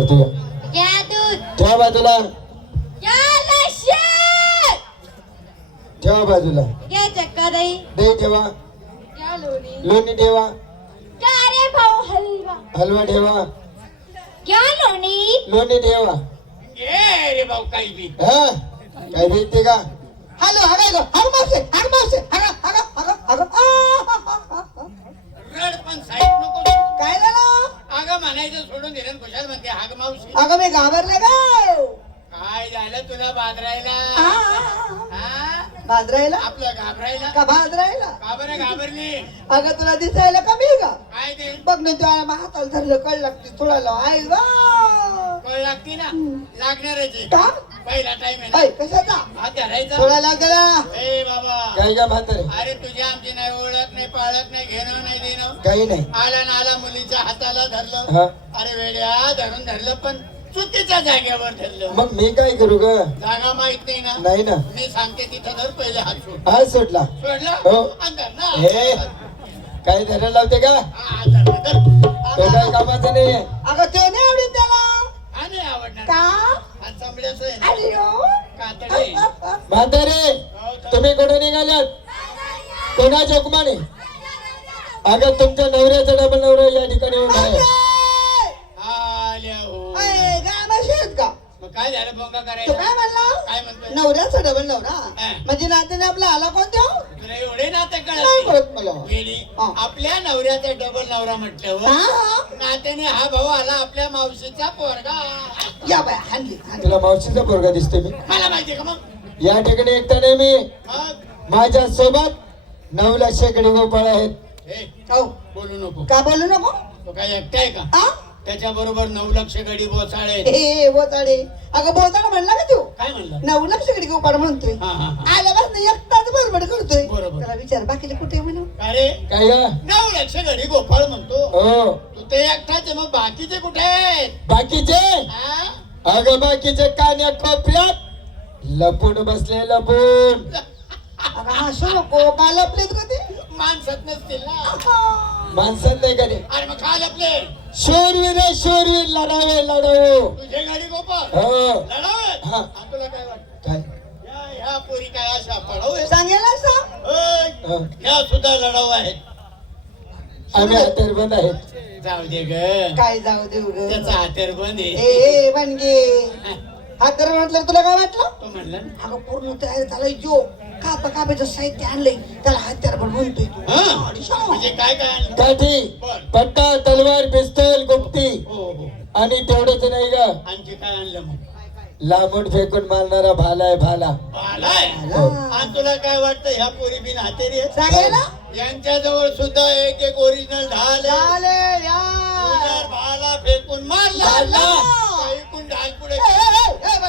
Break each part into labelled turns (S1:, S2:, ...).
S1: करतो. ठेवा बाजूला. ठेवा बाजूला.
S2: दही
S1: ठेवा.
S2: लोणी.
S1: लोणी ठेवा.
S2: घ्या रे भाऊ हलवा.
S1: हलवा ठेवा.
S2: लोणी.
S1: लोणी ठेवा.
S3: ए रे भाऊ काही बी.
S1: हा? काय भेटते का? हॅलो हा काय हा मावशे हा मावशे. हा हा हा हा.
S3: रड पण साईड नको
S1: काय झालं?
S3: अगं म्हणायचं सोडून दिलं खुशाल म्हणते हाग मावशी
S1: अगं मी घाबरले
S3: काय झालं तुला बाजरायला हा.
S1: भाजरायला
S3: आपलं घाबरायला?
S1: का भाजरायला
S3: का बरं घाबरली?
S1: अगं तुला दिसायला कमी का
S3: काय ते?
S1: बघ ना तू मला हाताला धरलं कळ लागते थोडाला आई गा.
S3: कळ लागते ना? लागणारच आहे.
S1: का?
S3: पहिला टाइम आहे ना.
S1: ऐ कशाचा?
S3: हात धरायचा
S1: थोडा लागला
S3: ए बाबा.
S1: काही का म्हातारे
S3: अरे तुझी आमची नाही ओळख नाही पाळख नाही घेणं नाही देणं.
S1: काही नाही.
S3: आला ना आला मुलीच्या हाताला धरलं.
S1: हा.
S3: अरे वेड्या धरून धरलं पण चुकीच्या जागेवर धरलं.
S1: मग मी काय करू ग?
S3: जागा माहीत नाही ना.
S1: नाही ना.
S3: मी सांगते तिथं धर पहिले हात सोड.
S1: सोडला.
S3: सोडला?
S1: हो.
S3: ना.
S1: हे. काही धरायला लावते का
S3: हा, धर, धर.
S1: तो काय कामाचं नाही. अगं तो नाही आवडेल त्याला
S3: हा नाही आवडणार
S1: का
S3: हा चांबड्याचं आहे ना.
S1: अरे हो.
S3: कातडी
S1: म्हातारे
S3: हो, तर-
S1: निघाल्यात कोणाच्या हुकमाने अगं तुमच्या नवऱ्याचा डबल नवरा या ठिकाणी
S3: हो. काय झालं? बोंगा करायला?
S1: काय म्हणला? नवऱ्याचा डबल नवरा. म्हणजे नात्याने आपला आला कोणत्या
S3: तुला एवढे नाते कळत
S1: कळत मला.
S3: गेली.
S1: हा.
S3: आपल्या नवऱ्याचा डबल नवरा म्हटल्यावर
S1: हा.
S3: नात्याने हा भाऊ आला आपल्या मावशीचा पोरगा.
S1: या बाय हाणली तुला मावशीचा पोरगा दिसतो मी.
S3: मला माहितीये का मग?
S1: या ठिकाणी एकटा नाही मी.
S3: मग?
S1: माझ्या सोबत नऊ लाख शेकडे गोपाळ आहेत.
S3: बोलू नको.
S1: का बोलू नको?
S3: तो काय का?
S1: आ?
S3: त्याच्या बरोबर नऊ लक्ष गडी बोचाळे
S1: हे बोताडे अगं बोताडा म्हणला का तू?
S3: काय म्हणलं?
S1: नऊ लाख शेकडे गोपाळ म्हणतोय.
S3: हा हा हा.
S1: आल्यापासून एकटाच बरोबर करतोय.
S3: बरोबर.
S1: त्याला विचार. बाकीचे कुठे म्हणू
S3: काय रे?
S1: काय गा?
S3: नऊ लक्ष गडी गोपाळ म्हणतो.
S1: हो.
S3: तू ते एकटाच आहे, मग बाकीचे कुठे आहेत?
S1: बाकीचे? अगं बाकीचे कान्या कोपऱ्यात लपून बसले लपून. अगं हसू नको का ते?
S3: माणसात नसतील ना.
S1: माणसात नाही का ते?
S3: अरे मग काय लपले
S1: शोरवीर आहे, शोरवीर लढावे लढावो.
S3: तुझे गाडी गोपाळ.
S1: हो.
S3: लढावत
S1: हा.
S3: आ, तुला काय वाटत?
S1: काय?
S3: या ह्या पोरी काय अशा पडाव
S1: सांगेला सांग हो.
S3: ह्या सुद्धा लढाऊ आहेत.
S1: आम्ही हातेर बंद आहेत.
S3: जाऊ दे ग.
S1: काय जाऊ देऊ ग?
S3: त्याचा हातेर बंद आहे.
S1: ए बनगे हा तर म्हटलं तुला काय वाटलं?
S3: तो म्हणला ना,
S1: अगं पूर्ण तयार झालाय जो कापा कापायचं साहित्य आणलंय त्याला हत्यार पण म्हणतोय तू.
S3: हा? म्हणजे काय काय आणलं?
S1: काठी
S3: बर.
S1: पट्टा तलवार पिस्तूल गुप्ती.
S3: हो हो.
S1: आणि तेवढंच नाही ग.
S3: आणखी काय आणलं मग?
S1: लांबून फेकून मारणारा भाला आहे भाला.
S3: आलाय
S1: हो.
S3: आणि तुला काय वाटतं ह्या पोरी बिन हातेरी यांच्या जवळ सुद्धा एक एक ओरिजिनल ढाल आहे. भाला फेकून मारला.
S1: मारला.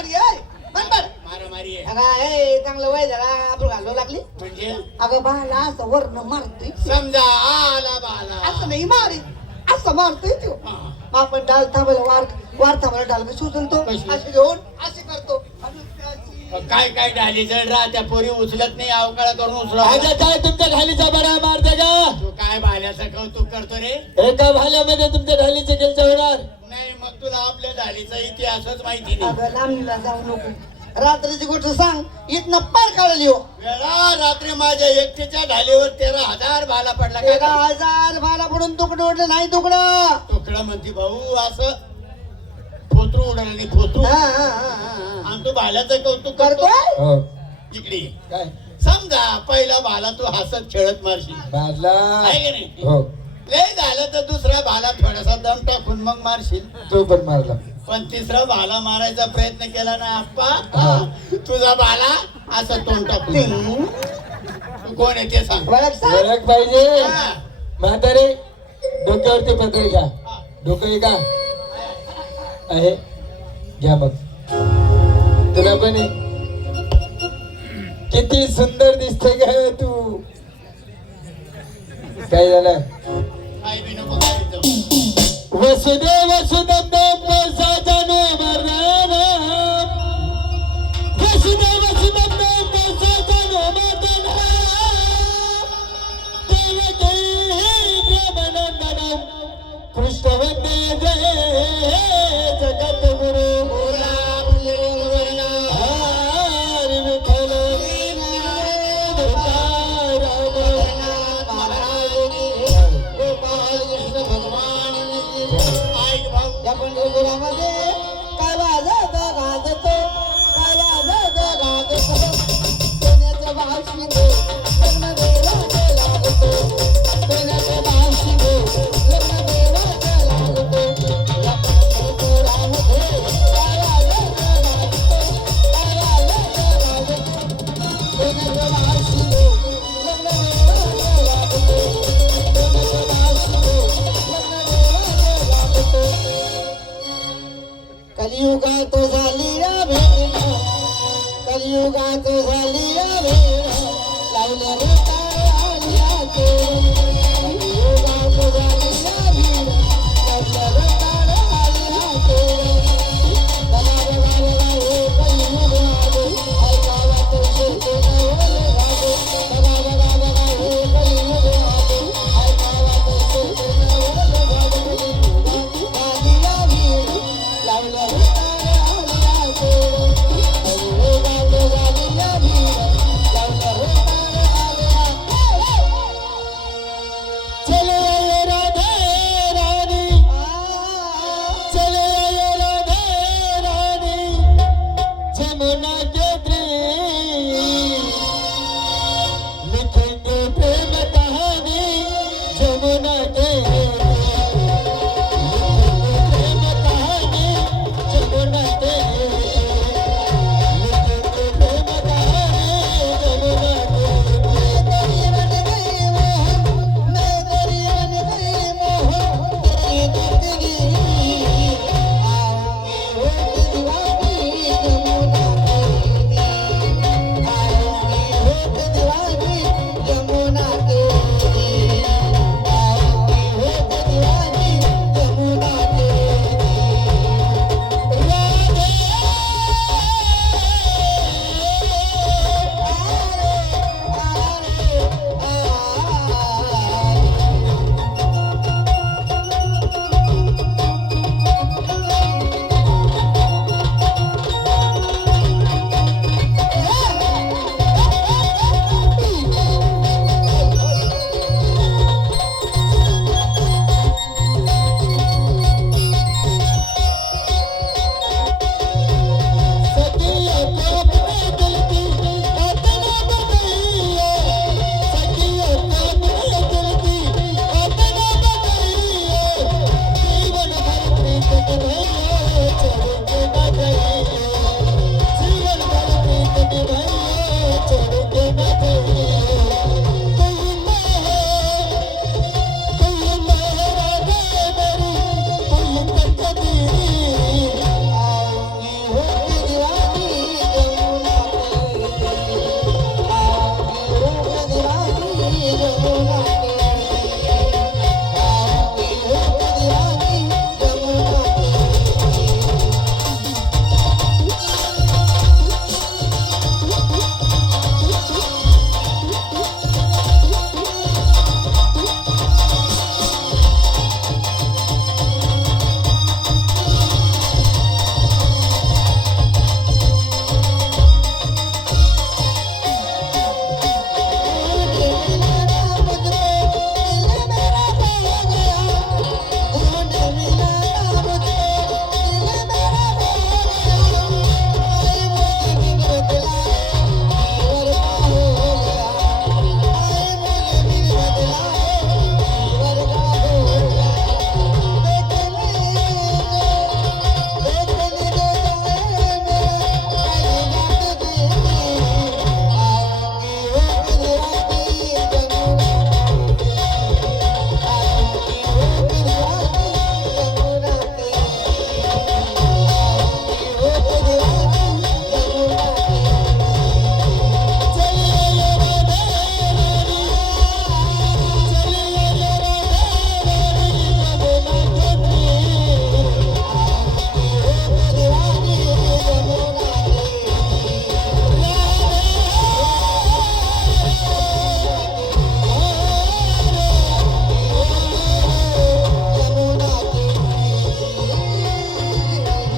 S3: मारामारी आहे.
S1: अगं, चांगलं वय जरा आपण घालू लागली.
S3: म्हणजे?
S1: अगं बाला असं वर्ण मारतोय.
S3: समजा आला बाला.
S1: असं नाही मारी असं मारतोय तो. मग आपण डाल थांबायला वार वार थांबायला डाल कशी उचलतो
S3: कशी?
S1: अशी घेऊन अशी करतो.
S3: काय काय ढाली जड राहा त्या पोरी उचलत नाही अवकाळ करून उचला
S1: काय तुमच्या ढालीचा बरा मारते का
S3: तू काय भाल्याचं कौतुक करतो रे?
S1: एका भाल्यामध्ये तुमच्या ढालीचे खेळचे होणार.
S3: नाही मग तुला आपल्या ढालीचा इतिहासच माहिती नाही.
S1: अगं लांबणीला जाऊ नको. रात्रीची गोष्ट सांग इथनं पार काढली हो
S3: वेळा रात्री माझ्या एकटीच्या ढालीवर तेरा हजार भाला पडला काय
S1: हजार भाला पडून तुकडं उडलं नाही तुकडं.
S3: तुकडा म्हणते भाऊ असं फोतरू उडाल फोतरू
S1: हा, हा, हा, हा.
S3: आणि तू भाल्याचं कौतुक करतो.
S1: करतोय?
S3: इकडे ये.
S1: काय?
S3: समजा पहिला भाला तू हसत खेळत मारशील.
S1: बादला
S3: आहे की नाही?
S1: हो.
S3: लय झालं तर दुसरा भाला थोडासा दम टाकून मग मारशील.
S1: तो पण मारला.
S3: पण तिसरा भाला मारायचा प्रयत्न केला ना आप्पा?
S1: हा.
S3: तुझा भाला असं तोंड टाकून. तू. कोण आहे ते सांग.
S1: ओळख
S4: पाहिजे.
S3: हा.
S4: म्हातारे डोक्यावरती पत्र घ्या.
S3: हा.
S4: डोकं आहे का? आहे. घ्या मग. तुला पण किती सुंदर दिसते ग तू. काय झालं? वसुदेव सुदंबम वसुदेव सुदंबम कृष्ण वंदे जय जगत.
S1: कलियुगात झाली या कलियुगात झाली या भेट